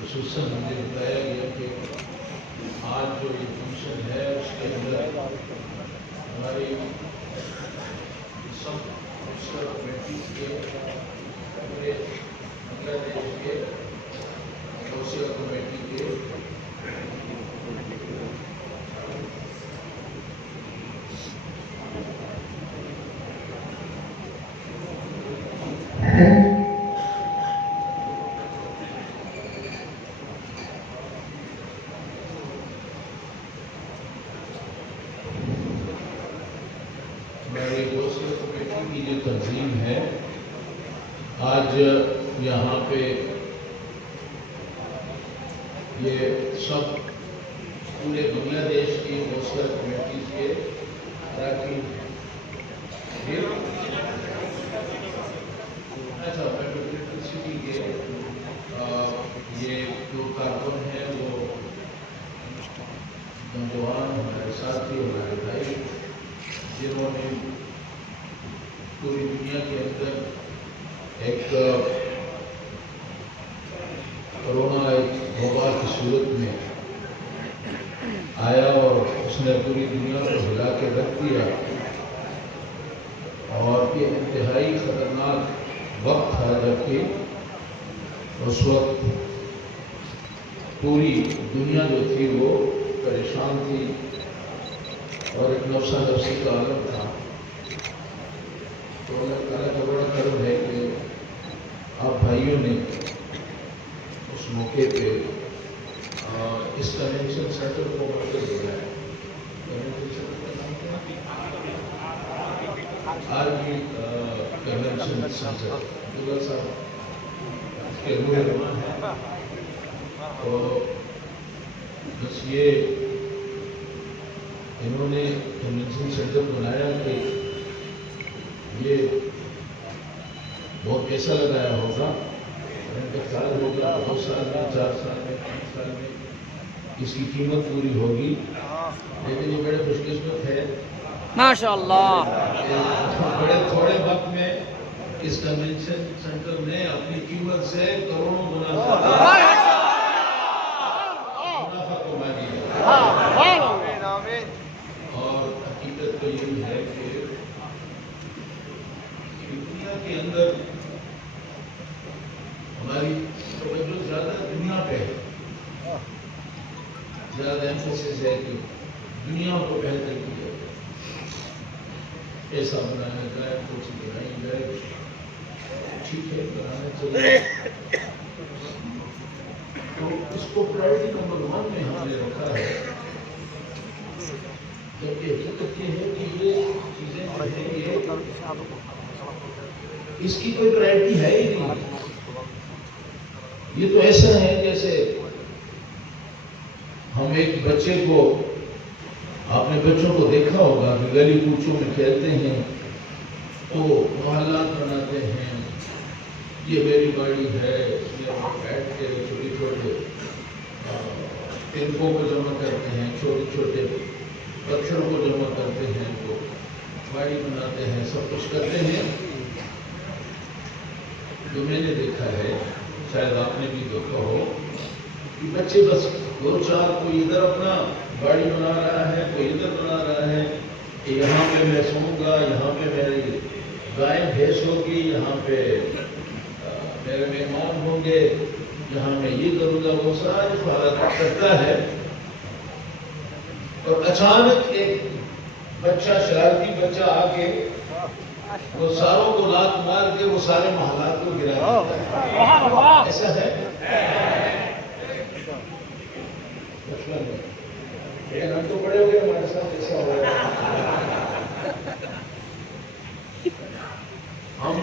خصوصاً مجھے بتایا گیا کہ آج جو یہ فنکشن ہے اس کے اندر ہماری سب کمیٹی کے پورے بنگلہ دیش کے سوشل کمیٹی کے کی جو تنظیم ہے آج یہاں پہ یہ سب پورے بنگلہ دیش کی حوصلہ کمیٹیز کے اراکین میٹروپولیٹن سٹی کے یہ جو کارکن ہیں وہ نوجوان ہمارے ساتھی ہمارے بھائی جنہوں نے پوری دنیا کے اندر ایک کرونا ایک وبا کی صورت میں آیا اور اس نے پوری دنیا کو ہلا کے رکھ دیا اور یہ انتہائی خطرناک وقت تھا جبکہ اس وقت پوری دنیا جو تھی وہ پریشان تھی اور ایک نفسا نفسی کا عالم تھا. تو اللہ تعالیٰ کا بڑا کرم ہے کہ آپ بھائیوں نے اس موقع پہ اس کنونشن سینٹر کو مرکز بنایا. آرمی کنونشن سینٹر عبداللہ صاحب کے روح رحمان ہے. تو بس یہ انہوں نے کنونشن سینٹر بنایا کہ یہ بہت پیسہ لگایا ہوگا, سال ہوگا, 2 سال میں, 4 سال میں, 5 سال میں اس کی قیمت پوری ہوگی. لیکن یہ بڑے خوش قسمت ہے ماشاء اللہ بڑے تھوڑے وقت میں اس کنونشن سینٹر نے اپنی قیمت سے کروڑوں منافع کما دیا. اور حقیقت تو یہی ہے کہ دنیا کے اندر ہماری توجہ زیادہ دنیا پہ ہے, زیادہ ایمفیسس ہے کہ دنیا کو بہتر کیا جائے, ایسا بنایا جائے, کچھ بنائی جائے, ٹھیک ہے بنانا چاہیے. تو اس کو پرائرٹی نمبر 1 میں ہم نے رکھا ہے. جبکہ حقیقت یہ ہے کہ یہ چیزیں اس کی کوئی پرائرٹی ہے ہی نہیں. یہ تو ایسا ہے جیسے ہم ایک بچے کو, آپ نے بچوں کو دیکھا ہوگا کہ گلی کوچوں میں کھیلتے ہیں تو محلات بناتے ہیں, یہ میری گاڑی ہے, اس میں بیٹھ کے چھوٹے چھوٹے تنکوں کو جمع کرتے ہیں, چھوٹے چھوٹے پتھروں کو جمع کرتے ہیں, تو گاڑی بناتے ہیں, سب کچھ کرتے ہیں. جو میں نے دیکھا ہے, شاید آپ نے بھی دیکھا ہو, کہ بچے بس 2-4 کوئی ادھر اپنا گاڑی بنا رہا ہے, کوئی ادھر بنا رہا ہے کہ یہاں پہ میں سوؤں گا, یہاں پہ میری گائے بھینس ہوگی, یہاں پہ میرے مہمان ہوں گے, یہاں میں یہ کروں گا. وہ ساری حالت کرتا ہے اور اچانک ایک بچہ, شرارتی بچہ آ کے وہ ساروں کو لات مار کے وہ سارے محلات کو گرا دیتا ہے. ایسا ہے لیکن ہم تو بڑے ہو گئے, ہمارے ساتھ ایسا ہو رہا ہے. ہم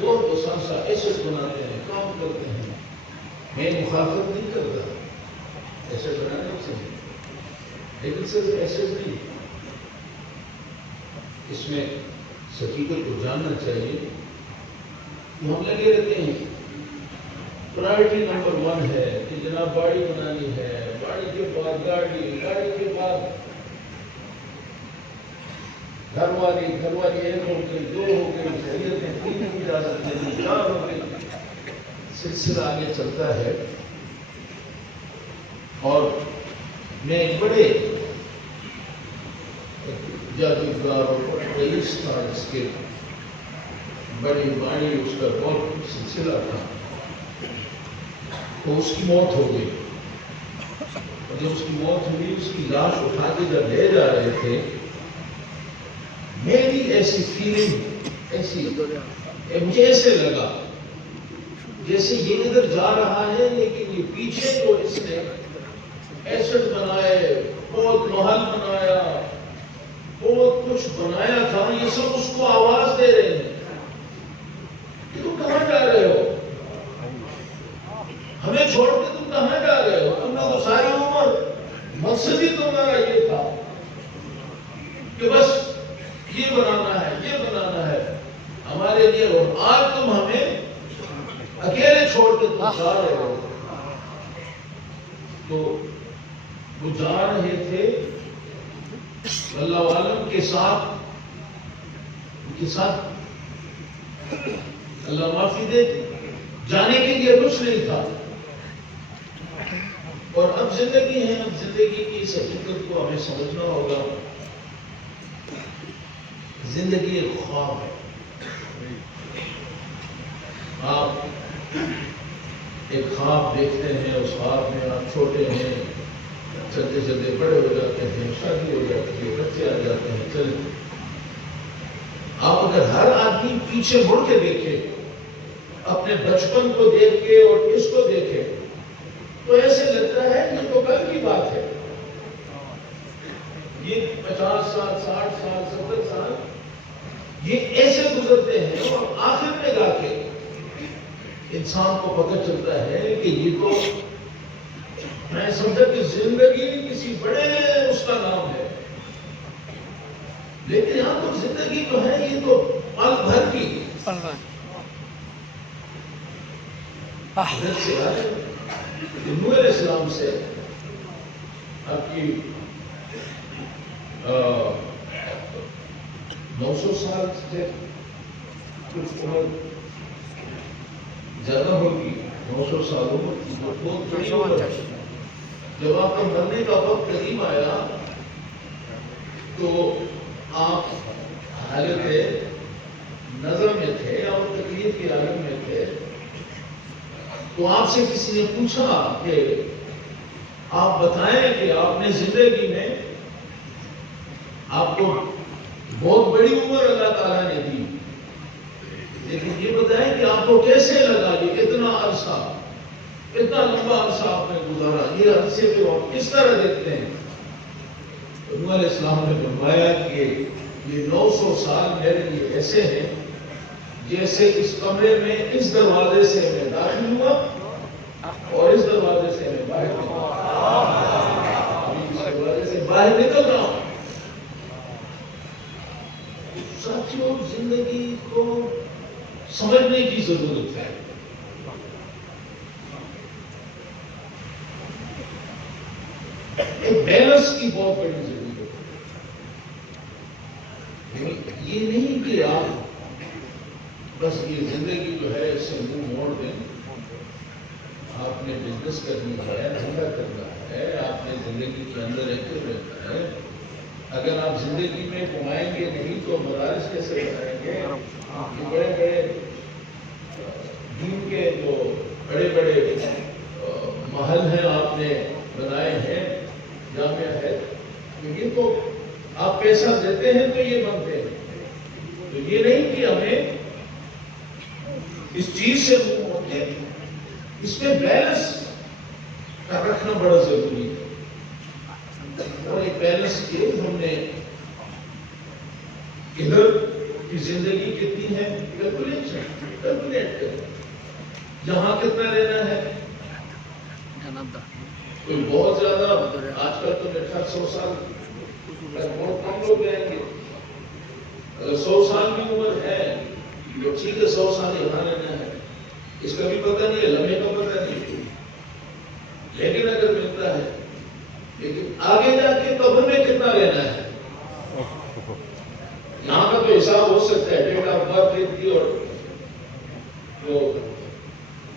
زور و سانسا ایسے بناتے ہیں, کام کرتے ہیں, میں مخالفت نہیں کرتا ایسے بنانے سے، لیکن صرف ایسے نہیں، اس میں حقیقت کو جاننا چاہیے کہ ہم لگے رہتے ہیں پرائرٹی نمبر 1 ہے کہ جناب باڑی بنانی ہے، باڑی کے بعد گاڑی، گاڑی کے بعد گھر والی 1 ہو گئی، 2 ہو گئی، شریعتیں 3 کی جا سکتے ہیں، 4 ہو گئی، سلسلہ آگے چلتا ہے۔ اور میں ایک بڑے جادوگر اور رئیس تھا جس کے بڑی باڑی اس کا بہت سلسلہ تھا، تو اس کی موت ہو گئی، اور جب اس کی موت ہوئی اس کی لاش اٹھا کے جب لے جا رہے تھے، میری ایسی فیلنگ ایسی مجھے ایسے لگا جیسے یہ ادھر جا رہا ہے لیکن یہ پیچھے جو اس نے ایسٹ بنائے، بہت محل بنایا، بہت کچھ بنایا تھا، یہ سب اس کو آواز دے رہے ہیں کہ تم کہاں جا رہے ہو، ہمیں چھوڑ کے تم کہاں جا رہے ہو، تم نے تو ساری عمر مقصد ہی تمہارا یہ تھا کہ بس یہ بنانا ہے، یہ بنانا ہے ہمارے لیے، اور آج تم ہمیں اکیلے چھوڑ کے تم جا رہے ہو۔ تو وہ جا رہے تھے اللہ عالم کے ساتھ، ان کے ساتھ اللہ معافی دے، جانے کے لیے کچھ نہیں تھا، اور اب زندگی ہے، اب زندگی کی اس حقیقت کو ہمیں سمجھنا ہوگا۔ زندگی ایک خواب ہے، آپ ایک خواب دیکھتے ہیں، اس خواب میں آپ چھوٹے ہیں، چلتے چلتے بڑے ہو جاتے ہیں، شادی ہو جاتی ہے، بچے آ جاتے ہیں، چلے۔ آپ اگر ہر آدمی پیچھے مڑ کے دیکھے، اپنے بچپن کو دیکھ کے اور اس کو دیکھے، تو ایسے لگتا ہے یہ تو کل کی بات ہے، یہ 50 سال 60 سال 70 سال یہ ایسے گزرتے ہیں، اور آخر میں جا کے انسان کو پتہ چلتا ہے کہ یہ تو میں سمجھا کہ زندگی کسی بڑے اس کا نام ہے، لیکن یہاں تو زندگی جو ہے یہ تو پل بھر کی نوح علیہ السلام سے آپ کی 900 سال سے کچھ عمر زیادہ ہوگی، 900 سال عمر بہت بڑی عمر ہے۔ جب آپ کا مرنے کا وقت قریب آیا تو آپ حالت نظر میں تھے اور تکلیف کی حالت میں تھے، تو آپ سے کسی نے پوچھا کہ آپ بتائیں کہ آپ نے زندگی میں آپ کو بہت بڑی عمر اللہ تعالیٰ نے دی، لیکن یہ بتائیں کہ آپ کو کیسے لگا یہ اتنا عرصہ، اتنا لمبا عرصہ آپ نے گزارا، یہ عرصے کو آپ کس طرح دیکھتے ہیں؟ نوح علیہ السلام نے فرمایا کہ یہ 900 سال میرے لیے ایسے ہیں جیسے اس کمرے میں اس دروازے سے میں داخل ہوا اور اس دروازے سے میں باہر نکلا، اس دروازے سے باہر نکل رہا ہوں۔ ساتھیوں، زندگی کو سمجھنے کی ضرورت ہے۔ ایک بیلنس کی بہت بڑی ضرورت ہے، یہ نہیں کہ آپ بس یہ زندگی جو ہے اس سے منہ موڑ دیں۔ آپ نے بزنس کرنی ہے، دھندا کرنا ہے، آپ نے زندگی کے اندر ایکٹیو رہنا ہے۔ اگر آپ زندگی میں کمائیں گے نہیں تو مدارس کیسے بنائیں گے؟ یہ بڑے بڑے دین کے جو بڑے بڑے محل ہیں آپ نے بنائے ہیں، جامعہ ہے، یہ تو آپ پیسہ دیتے ہیں تو یہ بنتے ہیں۔ تو یہ نہیں کہ ہمیں اس چیز سے منہ موڑتے، اس میں بیلنس کا رکھنا بڑا ضروری ہے۔ اور ایک بیلنس کے ہم نے ادھر کی زندگی کتنی ہے کیلکولیٹ کریں، یہاں کتنا لینا ہے، کوئی بہت زیادہ آج کل تو میرے خیال 100 سال بہت کم لوگ رہیں گے. اگر 100 سال کی عمر ہے تو ٹھیک ہے 100 سال یہاں رہنا ہے, اس کا بھی پتہ نہیں ہے, لمحے کا پتہ نہیں, لیکن اگر ملتا ہے, لیکن آگے جا کے قبر میں کتنا رہنا ہے یہاں کا تو حساب ہو سکتا ہے, ڈیٹ آف برتھ لکھ دی اور جو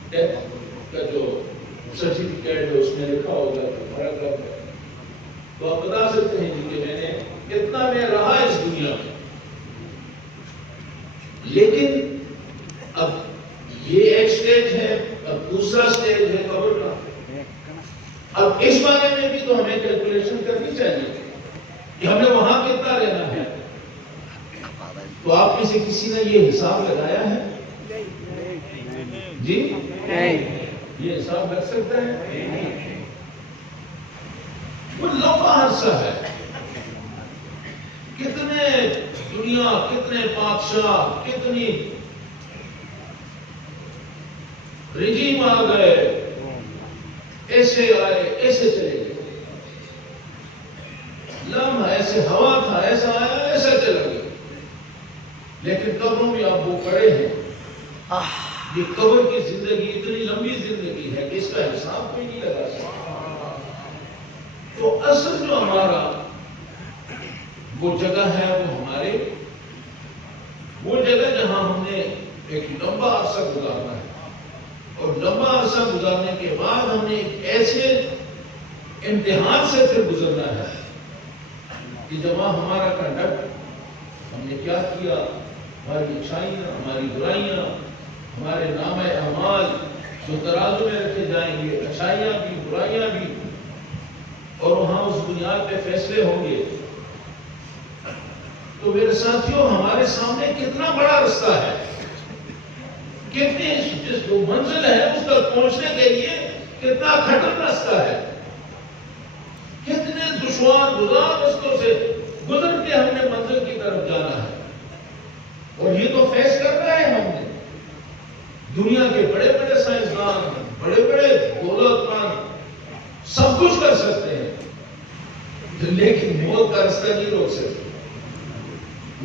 ڈیتھ کا جو سرٹیفکیٹ ہے اس میں لکھا ہوگا تو فرق ہے, تو آپ بتا سکتے ہیں جی کہ میں نے کتنا میں رہا اس دنیا میں. لیکن اب یہ ایک سٹیج ہے, اب دوسرا سٹیج ہے قبر کا. اب اس بارے میں بھی تو ہمیں کیلکولیشن کرنی چاہیے کہ ہمیں وہاں کتنا رہنا ہے. تو آپ میں سے کسی نے یہ حساب لگایا ہے جی؟ یہ حساب لگ سکتا ہے؟ وہ لمبا عرصہ ہے. کتنے دنیا, کتنے بادشاہ, کتنی رجیم آ گئے, ایسے آئے ایسے چلے گئے. لمحہ ایسے ہوا تھا, ایسا آیا ایسا چلا گیا. لیکن قبروں میں آپ وہ پڑے ہیں. یہ قبر کی زندگی اتنی لمبی زندگی ہے کہ اس کا حساب کوئی نہیں لگا سکتا. تو اصل جو ہمارا وہ جگہ ہے وہ جگہ جہاں ہم نے ایک لمبا عرصہ گزارنا ہے, اور لمبا عرصہ گزارنے کے بعد ہم نے ایک ایسے امتحان سے پھر گزرنا ہے کہ جہاں ہمارا کنڈکٹ, ہم نے کیا کیا, ہماری اچھائیاں, ہماری برائیاں, ہمارے نام اعمال جو ترازو میں رکھے جائیں گے, اچھائیاں بھی برائیاں بھی, اور وہاں اس بنیاد پہ فیصلے ہوں گے. تو میرے ساتھیوں, ہمارے سامنے کتنا بڑا رستہ ہے, کتنی جس جو منزل ہے اس تک پہنچنے کے لیے کتنا کھٹر رستہ ہے, کتنے دشوار گزار رستوں سے گزر کے ہم نے منزل کی طرف جانا ہے. اور یہ تو فیس کرنا ہے ہم نے. دنیا کے بڑے بڑے سائنسدان, بڑے بڑے دولت مند سب کچھ کر سکتے ہیں, لیکن موت کا رستہ نہیں روک سکتے,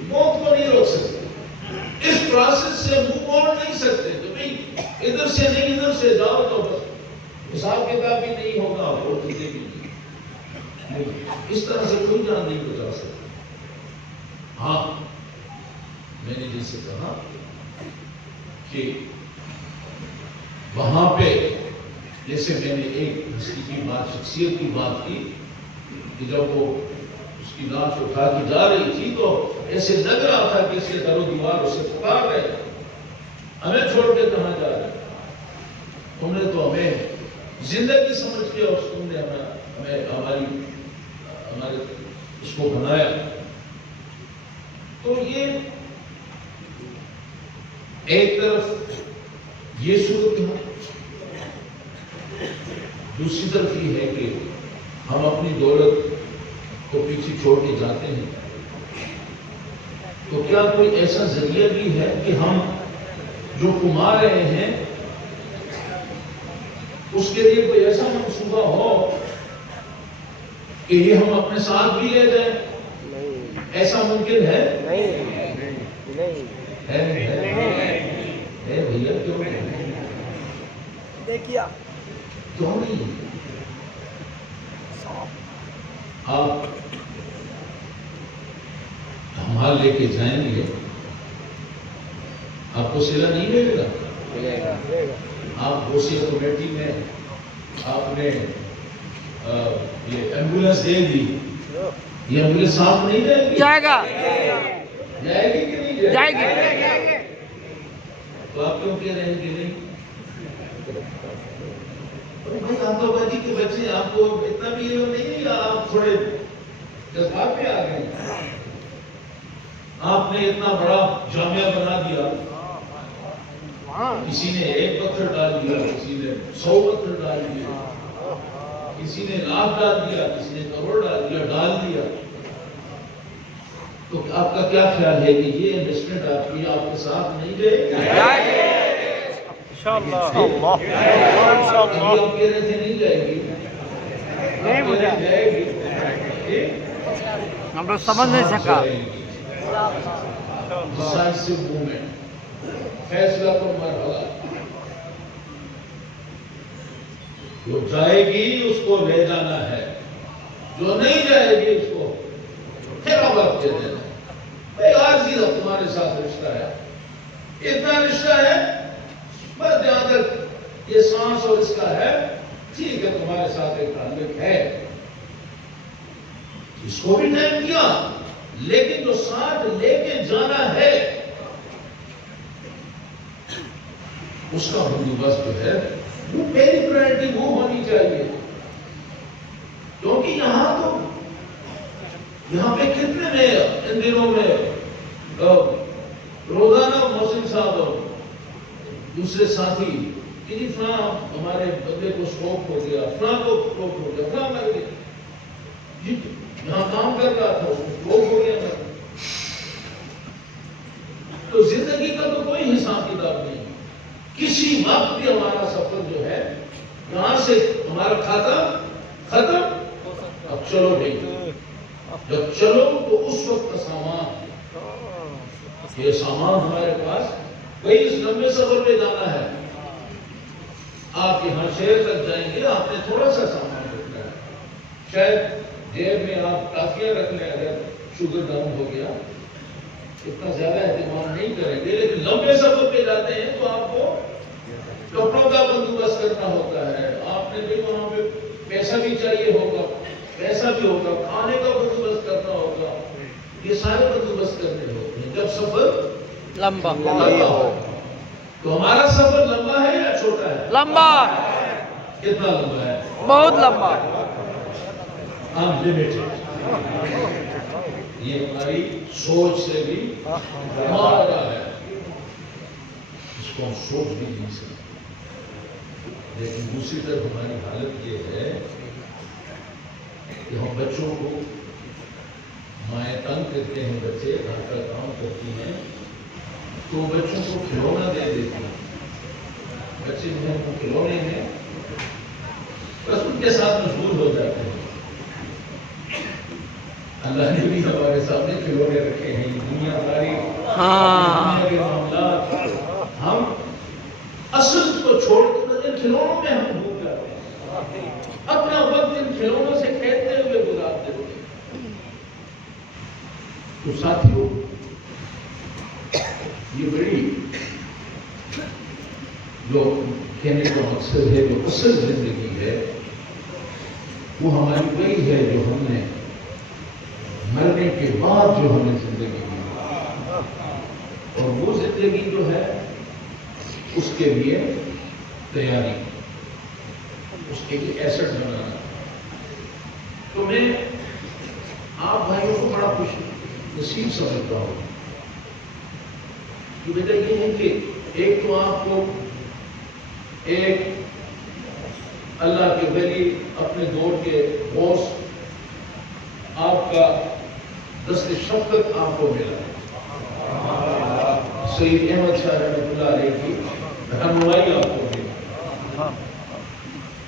موت کو نہیں روک سکتے. اس پروسیس سے منہ موڑ نہیں سکتے. تو بھئی ادھر سے نہیں ادھر سے جاؤ تو بس حساب کتاب بھی نہیں ہوگا, اور چیزیں بھی نہیں. اس طرح سے کوئی جان نہیں گزار سکتا. ہاں, میں نے جیسے کہا کہ وہاں پہ جیسے میں نے ایک ہستی کی بات, شخصیت کی بات کی کہ جب وہ اس کی لاش اٹھا کے جا رہی تھی تو ایسے لگ رہا تھا کہ اس کے در و دیوار اسے پکار رہے, ہمیں چھوڑ کے کہاں جا رہے. تم نے تو ہمیں زندگی سمجھ کے, اور تم نے ہمارے اس کو بنایا. تو یہ ایک طرف یہ صورت ہے, دوسری طرف یہ ہے کہ ہم اپنی دولت کو پیچھے چھوڑ کے جاتے ہیں. تو کیا کوئی ایسا ذریعہ بھی ہے کہ ہم جو کما رہے ہیں اس کے لیے کوئی ایسا منصوبہ ہو کہ یہ ہم اپنے ساتھ بھی لے جائیں؟ ایسا ممکن ہے؟ بھیا کیوں نہیں؟ کیوں نہیں؟ آپ مال لے کے جائیں گے, آپ کو صلہ نہیں ملے گا. آپ غوثیہ کمیٹی میں آپ نے یہ ایمبولینس دے دی, یہ ایمبولینس صاف نہیں جائے گی؟ جائے گا. جائے گی کہ نہیں جائے گی. تو آپ کیوں کہہ رہے ہیں کہ نہیں؟ بھائی آپ تو بھائی کے بچے, آپ کو اتنا بھی نہیں, آپ تھوڑے جذبات پہ آ گئے. آپ نے اتنا بڑا جامعہ بنا دیا, کسی نے 1 پتھر ڈال دیا, کسی نے 100 پتھر ڈال دیا, کسی نے لاکھ ڈال دیا, کسی نے کروڑ ڈال دیا. تو آپ کا کیا خیال ہے کہ یہ انویسٹمنٹ آپ کے ساتھ نہیں جائے گی؟ انشاءاللہ ابھی آپ کہہ رہے تھے نہیں جائے گی، نہیں مجھے جائے گی، ہم لوگ سمجھ نہیں سکا. ڈسائسو موومنٹ، فیصلہ تو مرحلہ. جو جائے گی اس کو لے جانا ہے، جو نہیں جائے گی اس کو پھر وقت دے دینا. بھائی عارضی تمہارے ساتھ رشتہ ہے، اتنا رشتہ ہے بس جہاں تک یہ سانس اور اس کا ہے ٹھیک ہے، تمہارے ساتھ ایک تعلق ہے، اس کو بھی ٹائم کیا، لیکن جو ساتھ لے کے جانا ہے اس کا بندوبست جو ہے وہ پہلی پرائرٹی وہ ہونی چاہیے. کیونکہ یہاں پہ کتنے میں ان دنوں میں روزانہ محسن صاحب اور دوسرے ساتھی کہ جی فلاں ہمارے بندے کو اسٹروک ہو گیا، فلاں کو اسٹروک ہو گیا، فلاں مر گیا، جی یہاں کام کر رہا تھا اس کو اسٹروک ہو گیا. تو زندگی کا تو کوئی حساب کتاب نہیں. کسی وقت بھی ہمارا سفر جو ہے یہاں سے ہمارا کھاتا ختم. اب چلو بھائی، جب چلو تو اس وقت کا سامان، یہ سامان ہمارے پاس بھائی اس لمبے سفر پہ جانا ہے. آپ یہاں شہر تک جائیں گے، آپ نے تھوڑا سا سامان رکھنا ہے، شاید جیب میں آپ ٹافیاں رکھ لیں اگر شوگر ڈاؤن ہو گیا، اتنا زیادہ اہتمام نہیں کریں گے. لیکن لمبے سفر پہ جاتے ہیں تو آپ کو کپڑوں کا بندوبست کرنا ہوتا ہے، آپ نے بھی وہاں پہ پیسہ بھی چاہیے ہوگا، پیسہ بھی ہوگا، کھانے کا بندوبست کرنا ہوگا، یہ سارے بندوبست کرنے ہوتے ہیں جب سفر لمبا ہو. تو ہمارا سفر لمبا ہے یا چھوٹا ہے؟ لمبا، کتنا لمبا ہے؟ بہت لمبا. انلمیٹڈ. یہ ہماری سوچ سے بھی مارا ہے، اس کو ہم سوچ بھی نہیں سکتے. لیکن دوسری طرف ہماری حالت یہ ہے کہ ہم بچوں کو، مائیں تنگ کرتے ہیں، بچے گھر کا کام کرتی ہیں تو بچوں کو کھلونا دے دیتی ہیں. بچے جو ہیں وہ کھلونے ہیں بس ان کے ساتھ مشغول ہو جاتے ہیں. اللہ نے بھی ہمارے سامنے کھلونے رکھے ہیں، دنیا داری دنیا کے معاملات، ہم اصل کو چھوڑ کر ان کھلونوں میں ہم ڈوب جاتے ہیں، اپنا وقت ان کھلونوں سے کھیلتے ہوئے گزار دیتے ہیں. تو ساتھیوں، یہ بڑی جو کہنے کا مقصد ہے، جو اصل زندگی ہے وہ ہماری وہی ہے جو ہم نے مرنے کے بعد جو ہمیں زندگی دی، اور وہ زندگی جو ہے اس کے لیے تیاری، اس کے لیے ایسٹ بنانا. تو میں آپ بھائیوں کو بڑا خوش نصیب سمجھتا ہوں کہ بیٹا یہ ہے کہ ایک تو آپ کو ایک اللہ کے ولی، اپنے دور کے غوث، آپ کا دست شفقت آپ کو ملا، سید احمد شاہ رحمۃ اللہ علیہ کی رہنمائی آپ کو ملی،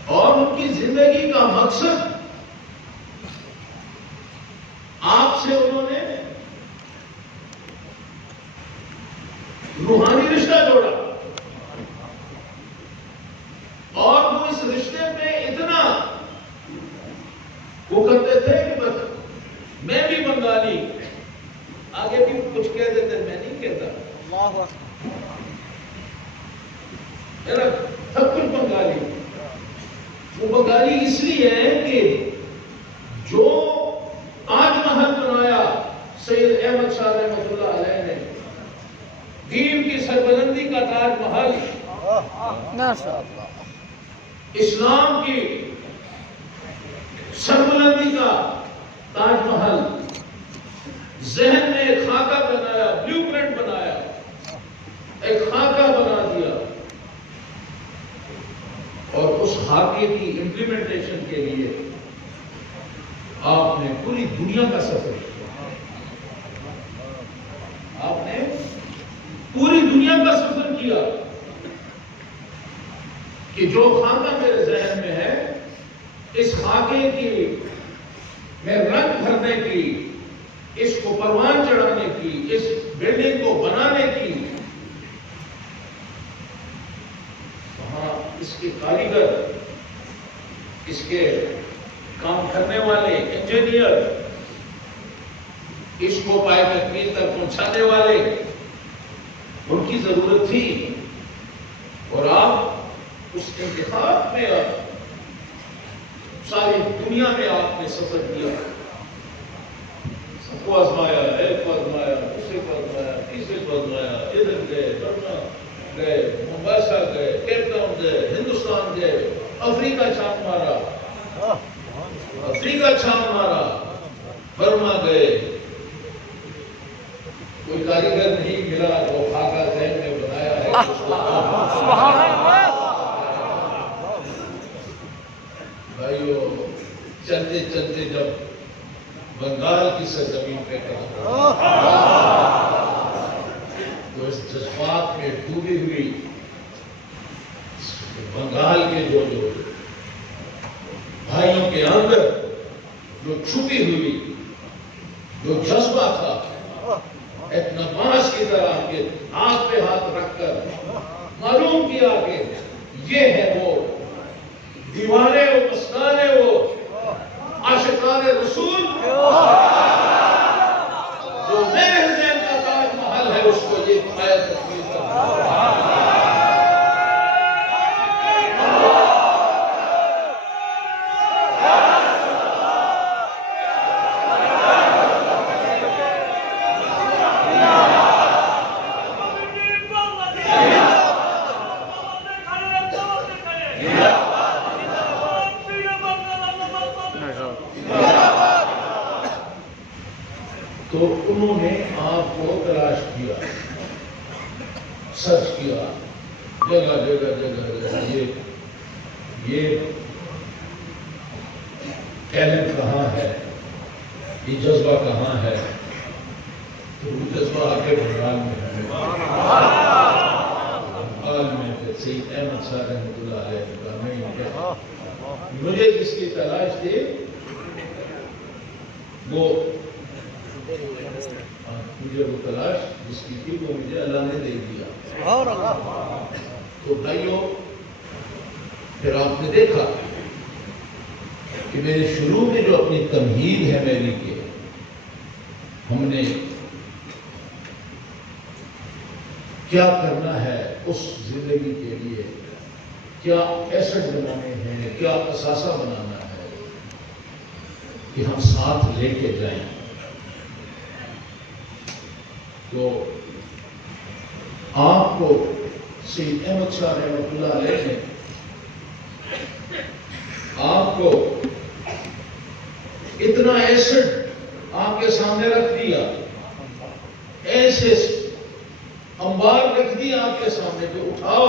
اور ان کی زندگی کا مقصد آپ سے انہوں نے روحانی رشتہ جوڑا، اور وہ اس رشتے میں اتنا وہ کرتے تھے کہ بس میں بھی بنگالی، آگے بھی کچھ کہہ دیتے، میں نہیں کہتا، میرا سب کچھ بنگالی. وہ بنگالی اس لیے ہے کہ جو تاج محل بنایا سید احمد شاہ رحمۃ اللہ علیہ نے، دین کی سربلندی کا تاج محل، اسلام کی سربلندی کا تاج محل، ذہن میں ایک خاکہ بنایا، بلیو پرنٹ بنایا، ایک خاکہ بنا دیا، اور اس خاکے کی امپلیمنٹیشن کے لیے آپ نے پوری دنیا کا سفر کیا. آپ نے پوری دنیا کا سفر کیا. کہ جو خاکہ میرے ذہن میں ہے، اس خاکے کی میں رنگ بھرنے کی، اس کو پروان چڑھانے کی، اس بلڈنگ کو بنانے کی، وہاں اس کے کاریگر، اس کے کام کرنے والے انجینئر، اس کو پائے تکمیل تک پہنچانے والے، ان کی ضرورت تھی، اور آپ اس انتخاب میں ساری دنیا میں آپ نے سفر کیا، سب کو آزمایا، ایک کو آزمایا، دوسرے کو آزمایا، تیسرے کو آزمایا، ادھر گئے، برما گئے، ممباسا گئے، کیپ ٹاؤن گئے، ہندوستان گئے، افریقہ چھاپ مارا، افریقہ چھاپ مارا، برما گئے، کوئی کاریگر نہیں ملا جو خاکہ ذہن میں بنایا ہے اس کو بھائیو، چلتے چلتے جب بنگال کی سرزمین پہ پہنچا تو اس جذبات میں ڈوبی ہوئی بنگال کے جو بھائیوں کے اندر جو چھپی ہوئی جو جذبہ تھا، ایک نماز کی طرح کے ہاتھ پہ ہاتھ رکھ کر معلوم کیا کہ یہ ہے وہ دیوانے و مستانے وہ عاشقان رسول جو میرے ذہن کا تاج محل ہے، اس کو یہ پایا تکمیل کرنا۔ تو انہوں نے آپ کو تلاش کیا، سرچ کیا، جگہ جگہ جگہ یہ ٹیلنٹ کہاں ہے، یہ جذبہ کہاں ہے؟ تو وہ جذبہ آگے بنگال میں ہے، بنگال میں سید احمد شاہ رحمۃ اللہ علیہ مجھے جس کی تلاش تھی مجھے وہ تلاش جس کی تھی وہ مجھے اللہ نے دے دیا۔ تو بھائیوں، پھر آپ نے دیکھا کہ میرے شروع میں جو اپنی تمہید ہے میری کہ ہم نے کیا کرنا ہے اس زندگی کے لیے، کیا ایسٹ بنانے ہیں، کیا اثاثہ بنانا ہے کہ ہم ساتھ لے کے جائیں، تو آپ کو سید احمد شاہ رحمۃ اللہ علیہ نے آپ کو اتنا ایسڈ آپ کے سامنے رکھ دیا، ایسے انبار رکھ دیا آپ کے سامنے کہ اٹھاؤ،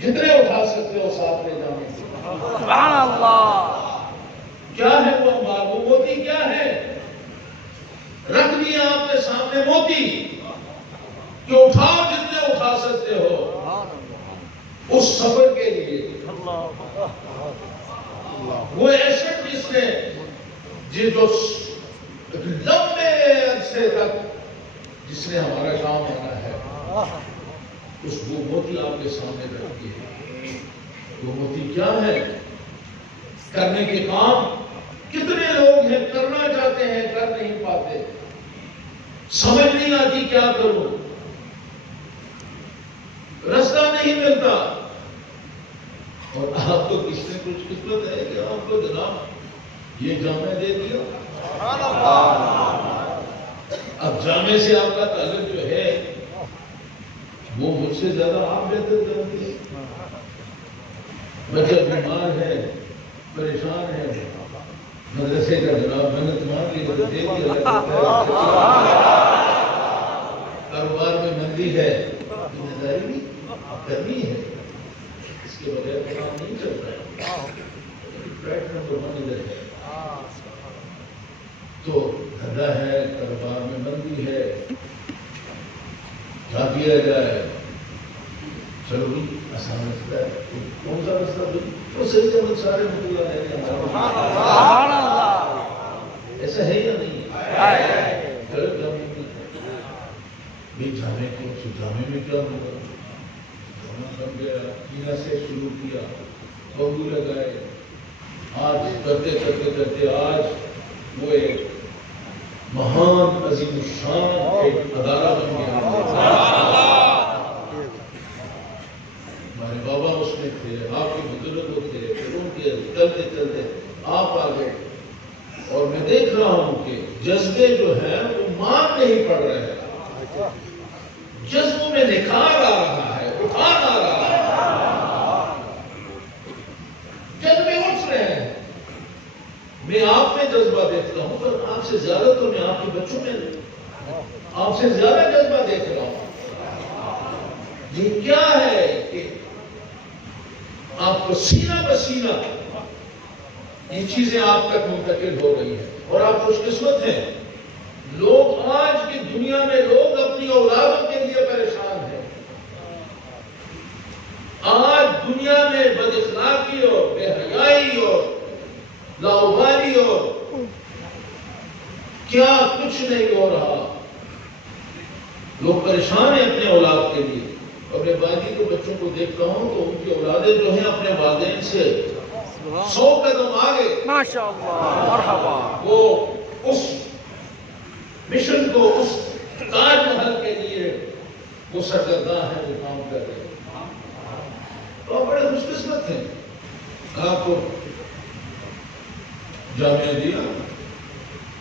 جتنے اٹھا سکتے ہو ساتھ لے جانے کے۔ سبحان اللہ۔ کیا ہے وہ انبار؟ وہ موتی کیا ہے؟ رکھ دیا آپ کے سامنے موتی کہ اٹھاؤ جتنے اٹھا سکتے ہو اس سفر کے لیے۔ وہ ایسے جس نے جو لمبے عرصے تک جس نے ہمارا کام آنا ہے، اس وہ موتی آپ کے سامنے رکھ دیے۔ وہ موتی کیا ہے؟ کرنے کے کام کتنے لوگ ہیں، کرنا چاہتے ہیں، کر نہیں پاتے، سمجھ نہیں آتی کیا کروں، رستہ نہیں ملتا، اور آپ کو کس نے کچھ قسمت ہے کہ آپ کو جناب یہ جامع دے دیا۔ اب جامع سے آپ کا تعلق جو ہے وہ مجھ سے زیادہ آپ بہتر جانتے ہیں۔ بچہ بیمار ہے، پریشان ہے، مدرسے کا جناب محنت مان لی، دے دیا، کاروبار میں مندی ہے، ذمہ داری بھی کرنی ہے، اس کے بغیر کام نہیں چلتا ہے۔ فلیٹ نمبر 1 ادھر ہے، تو دھندا ہے، کاروبار میں مندی ہے، کیا کیا جائے؟ چلو بھی آسان رستہ ہے. کون سا رستہ بھی تو صحیح احمد سارے مطلع ہے. سبحان اللہ. ایسا ہے یا نہیں؟ غلط جامع بھی جامع کو جامع میں کیا ہوگا؟ جامع بن گیا, کینا سے شروع کیا, بہو لگائے, آج کرتے کرتے کرتے آج وہ ایک مہان عظیم الشان ایک ادارہ بن گیا. ہمارے بابا اس میں تھے, آپ کے بزرگ تھے, پھر ان کے چلتے چلتے آپ آ گئے, اور میں دیکھ رہا ہوں کہ جذبے جو ہیں وہ مان نہیں پڑ رہے ہیں. جذبوں میں نکھار آ رہا ہے, اٹھان آ رہا ہے, جذبے اٹھ رہے ہیں. میں آپ میں جذبہ دیکھتا ہوں, پر آپ سے زیادہ تو میں آپ کے بچوں میں آپ سے زیادہ جذبہ دیکھ رہا ہوں. یہ کیا ہے کہ آپ کو سینہ بسینہ یہ چیزیں آپ تک منتقل ہو رہی ہیں, اور آپ خوش قسمت ہیں. لوگ آج کی دنیا میں لوگ اپنی اولادوں کے لیے پریشان ہیں. آج دنیا میں بد اخلاقی اور بے حیائی اور لاوبالی اور کیا کچھ نہیں ہو رہا. لوگ پریشان ہیں اپنے اولاد کے لیے. اور میں باقی کے بچوں کو دیکھتا ہوں تو ان کی اولادیں جو ہیں اپنے والدین سے 100 قدم آگے, ماشاء اللہ, مرحبا. وہ اس مشن کو, اس تاج محل کے لیے وہ سرگرداں ہیں, وہ کام کر رہے ہیں. تو آپ بڑے خوش قسمت ہیں. آپ کو جامعہ دیا,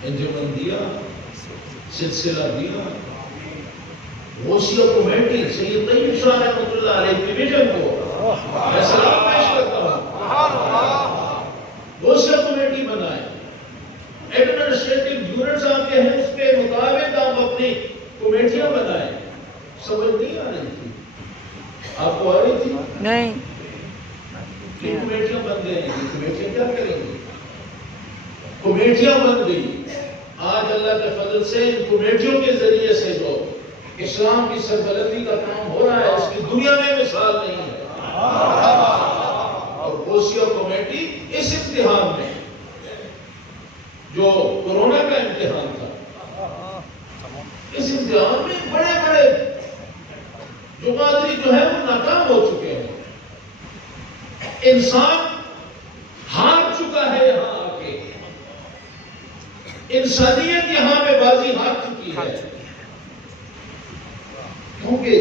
انجمن دیا, سلسلہ دیا, غوثیہ کمیٹی سید طیب شاہ رحمۃ اللہ علیہ کے ویژن کو میں سلام پیش کرتا ہوں. غوثیہ کمیٹی بنائے, ایڈمنسٹریٹو یونٹس آپ کے ہیں, اس کے مطابق آپ اپنی کمیٹیاں بنائیں. سمجھ نہیں آ رہی تھی آپ کو؟ آ رہی تھی نہیں. یہ کمیٹیاں بن گئی. یہ کمیٹیاں کیا کریں گی؟ کمیٹیاں بن گئی. آج اللہ کے فضل سے ان کمیٹیوں کے ذریعے سے جو اسلام کی سربلندی کا کام ہو رہا ہے, اس کی دنیا میں مثال نہیں ہے. اور غوثیہ کمیٹی اس امتحان میں جو کورونا کا امتحان تھا, اس امتحان میں بڑے بڑے جو پادری جو ہے وہ ناکام ہو چکے ہیں. انسان ہار چکا ہے یہاں آ کے, انسانیت یہاں پہ بازی ہار چکی ہے, کیونکہ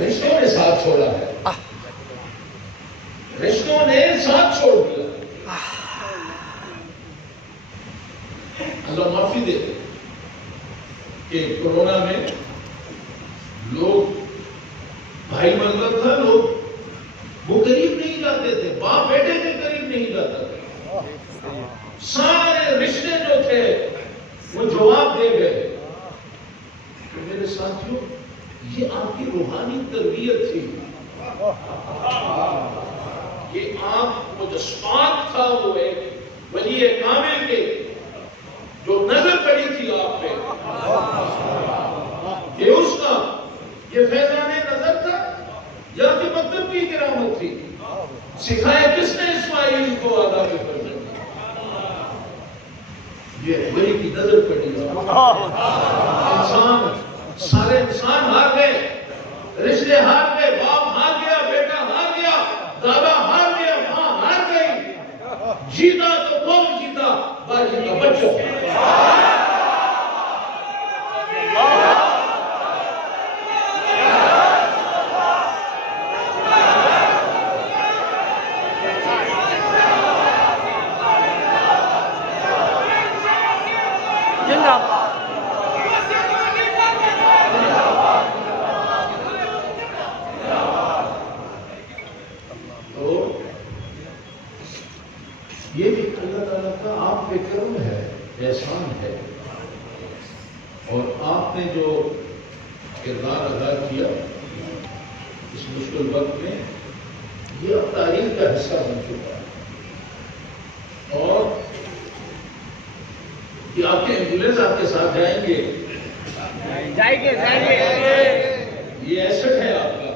رشتوں نے ساتھ چھوڑا ہے. رشتوں نے ساتھ چھوڑ دیا. اللہ معافی دے کہ کورونا میں لوگ بھائی منگل تھا, لوگ وہ قریب نہیں جاتے تھے, باپ بیٹے کے قریب نہیں جاتا تھا. سارے رشتے جو تھے وہ جواب دے گئے. تو میرے ساتھیوں, یہ آپ کی روحانی تربیت تھی. یہ آپ کو جذبات تھا, وہ ایک ولی کامل کے جو نظر پڑی تھی آپ پہ, یہ اس کا یہ فیضان نظر تھا یا کہ مکتب کی کرامت تھی؟ سکھایا کس نے اسماعیل کو آداب فرزند؟ یہ ولی کی نظر پڑی. انسان, سارے انسان ہار گئے, رشتے ہار گئے, باپ ہار گیا, بیٹا ہار گیا, دادا ہار گیا, ماں ہار گئی. جیتا تو کون جیتا؟ باجی کا بچہ. زندہ باد. یہ بھی اللہ تعالیٰ کا آپ پہ کرم ہے, احسان ہے. اور آپ نے جو کردار ادا کیا اس مشکل وقت میں, یہ اب تاریخ کا حصہ بن چکا ہے. اور کہ آپ کے ایمبولینس آپ کے ساتھ جائیں گے, جائیں گے. یہ ایسٹ ہے آپ کا.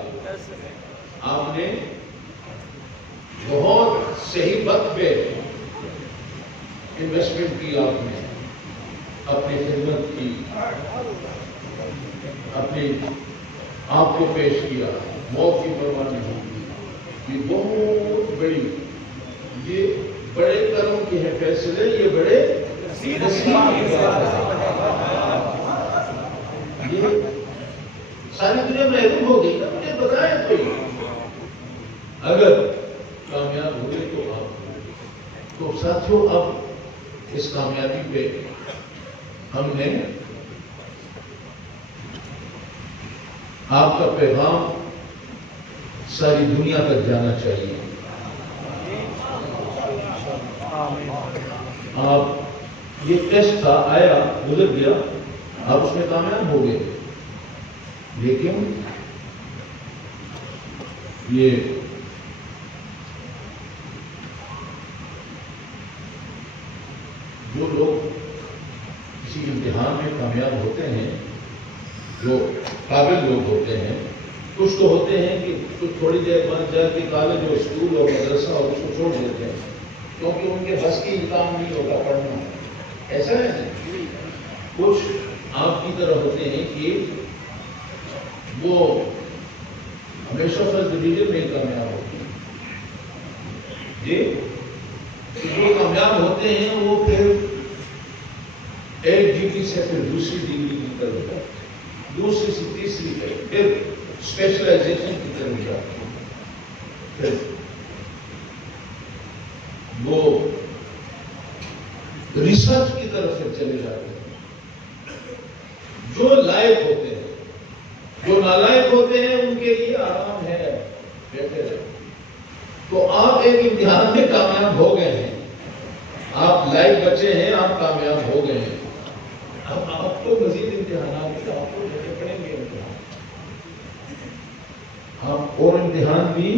اپنی آپ کو پیش کیا، موت کی پرواہ نہیں کی، یہ بہت بڑی، یہ بڑے کرم کے ہیں فیصلے، یہ بڑے نصیب کی بات ہے۔ یہ ساری دنیا محروم ہو گئی نا، مجھے بتائیں کوئی اگر کامیاب ہوئے تو آپ، تو ساتھیوں اب اس کامیابی پہ ہم نے آپ کا پیغام ساری دنیا تک جانا چاہیے۔ آپ یہ ٹیسٹ تھا، آیا گزر گیا، آپ اس میں کامیاب ہو گئے، لیکن یہ جو لوگ کسی امتحان میں کامیاب ہوتے ہیں، جو قابل لوگ ہوتے ہیں، کچھ تو ہوتے ہیں کہ کچھ تھوڑی دیر بعد جا کے کالج اور اسکول اور مدرسہ اور اس کو چھوڑ دیتے ہیں کیونکہ ان کے بس کی کام نہیں ہوتا پڑھنا، ایسا ہے۔ کچھ آپ کی طرح ہوتے ہیں کہ وہ ہمیشہ فرسٹ ڈویژن میں ہی کامیاب ہوتے ہیں، جی جو کامیاب ہوتے ہیں وہ پھر ایک ڈگری سے پھر دوسری ڈگری کی طرف جاتے ہیں، دوسری سے تیسری طرف، پھر اسپیشلائزیشن کی طرف جاتے ہیں، پھر وہ ریسرچ کی طرف سے چلے جاتے ہیں۔ جو لائق ہوتے ہیں، جو نالائق ہوتے ہیں، ان کے لیے آرام ہے، بیٹھے رہے۔ تو آپ ایک امتحان میں کامیاب ہو گئے ہیں، آپ لائق بچے ہیں، آپ کامیاب ہو گئے ہیں، اب آپ کو مزید امتحانات میں آپ کو دینے پڑیں گے امتحان، آپ اور امتحان بھی،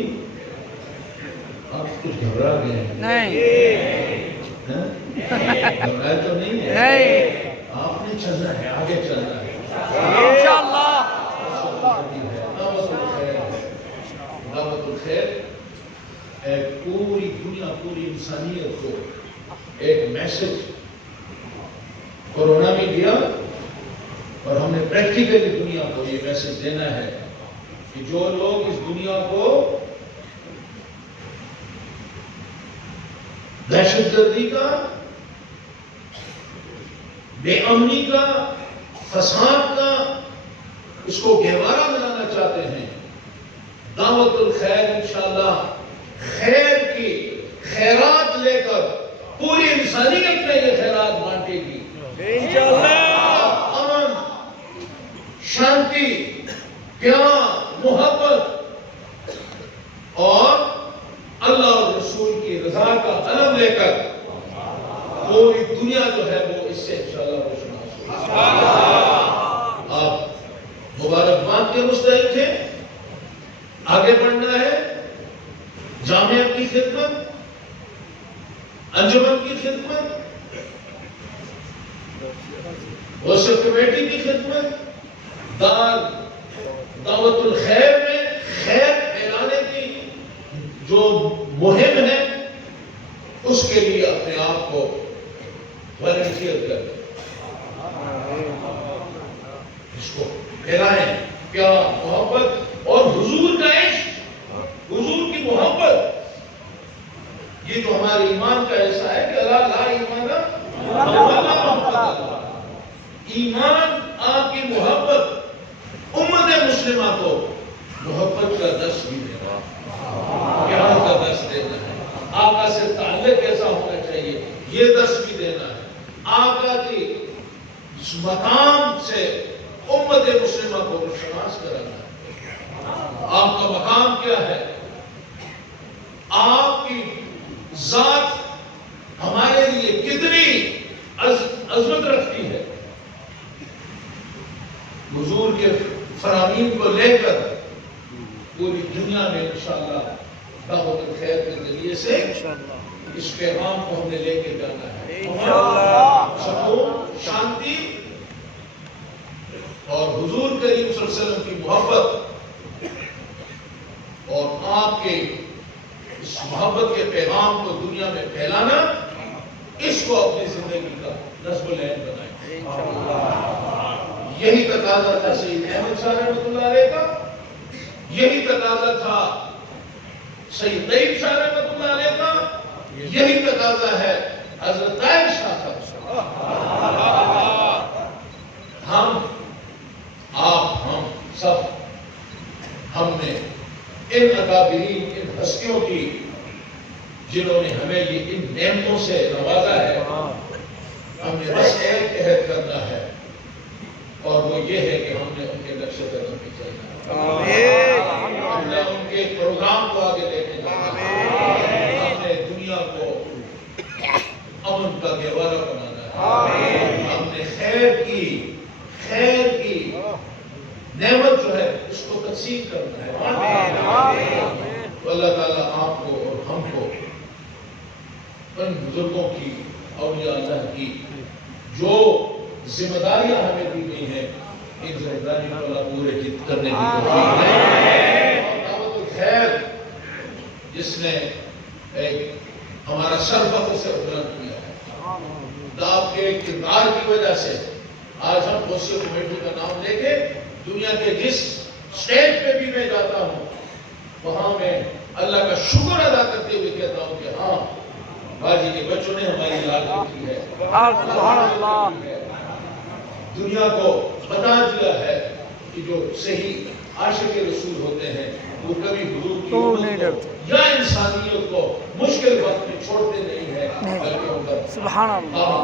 آپ کچھ گھبرا گئے ہیں؟ نہیں، گھبرایا تو نہیں ہے؟ نہیں، آپ نے چلنا ہے، آگے چلنا ہے، انشاءاللہ۔ دعوت الخیر ہے، دعوت الخیر ایک پوری دنیا، پوری انسانیت کو ایک میسج کورونا میں دیا، اور ہم نے پریکٹیکلی دنیا کو یہ میسج دینا ہے کہ جو لوگ اس دنیا کو دہشت گردی کا، بے امنی کا، فساد کا، اس کو گہوارہ بنانا چاہتے ہیں، دعوت الخیر انشاءاللہ خیر کی خیرات لے کر پوری انسانیت میں یہ خیرات بانٹے گی، امن، شانتی، پیار، محبت اور اللہ اور رسول کی رضا کا علم لے کر پوری دنیا جو ہے وہ اس سے انشاءاللہ روشناس ہوگی۔ آپ مبارکباد کے مستحق تھے، آگے بڑھنا ہے، جامعہ کی خدمت، انجمن کی خدمت، وصف کمیٹی کی خدمت، دعوت الخیر میں خیر پھیلانے کی جو مہم ہے، اس کے لیے اپنے آپ کو والنٹیئر کریں، اس کو پھیلائیں، پیار، محبت اور حضور کا عشق، حضور کی محبت، یہ جو ہمارے ایمان کا ایسا ہے کہ اللہ لا ایمان ایمان آپ کی محبت امت مسلمہ کو محبت کا درس بھی دینا، پیار کا درس دینا ہے، آقا سے تعلق کیسا ہونا چاہیے یہ درس بھی دینا ہے، آقا کی اس مقام سے امت مسلمہ کو روشناس کرانا ہے، آپ کا مقام کیا ہے، آپ کی ذات ہمارے لیے کتنی عظمت رکھتی ہے، حضور کے فرامین کو لے کر پوری دنیا میں انشاءاللہ دعوت الخیر کے ذریعے سے اس پیغام کو ہم نے لے کے جانا ہے، سکون، شانتی اور حضور کریم صلی اللہ علیہ وسلم کی محبت اور آپ کے اس محبت کے پیغام کو دنیا میں پھیلانا، اس کو اپنی زندگی کا نصب العین بنائیں۔ یہی تقاضا تھا سید احمد شاہ رحمۃ اللہ علیہ کا، یہی تقاضا تھا سید طیب شاہ رحمۃ اللہ علیہ کا، یہی تقاضا ہے حضرت طاہر شاہ کا۔ ہم آپ ہم سب ہم نے ان اکابرین، ان ہستیوں کی جنہوں نے ہمیں یہ ان نعمتوں سے نوازا ہے، ہم نے بس ایک عہد کرنا ہے، اور وہ یہ ہے کہ ہم نے ان کے نقش قدم پہ چلنا ہے، ہم نے ان کے پروگرام کو آگے لے کے جانا ہے، ہم نے دنیا کو امن کا گہوارہ بنانا ہے، ہم نے خیر کی نعمت جو ہے اس کو تقسیم کرنا ہے۔ تو اللہ تعالیٰ آپ کو اور ہم کو ان بزرگوں کی، اولیاء اللہ کی جو ذمہ داریاں ہمیں دی گئی ہیں، ان ذمہ داریوں کو اللہ پورے کرنے کی توفیق دے، اور دعوت الخیر جس نے ایک ہمارا سر فخر سے بلند کیا ہے، آپ کے کردار کی وجہ سے آج ہم غوثیہ کمیٹی کا نام لے کے دنیا کے جس اسٹیج پہ بھی میں جاتا ہوں وہاں میں اللہ کا شکر ادا کرتے ہوئے کہتا ہوں کہ ہاں باجی کے بچوں نے ہماری لال کی ہے، سبحان اللہ، دنیا کو بتا دیا ہے کہ جو صحیح عاشق رسول ہوتے ہیں وہ کبھی حضور کی امت کو یا انسانیت کو مشکل وقت میں چھوڑتے نہیں ہیں، بلکہ ان کا سبحان اللہ،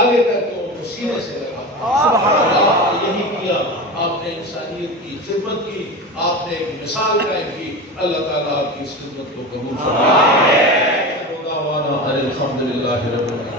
آگے کر کے ان کو سینے سے لگا۔ سبحان اللہ، آپ نے یہی کیا، آپ نے انسانیت کی خدمت کی، آپ نے ایک مثال قائم کی، اللہ تعالیٰ آپ کی اس خدمت کو قبول فرمائے۔ الحمدللہ رب العالمین۔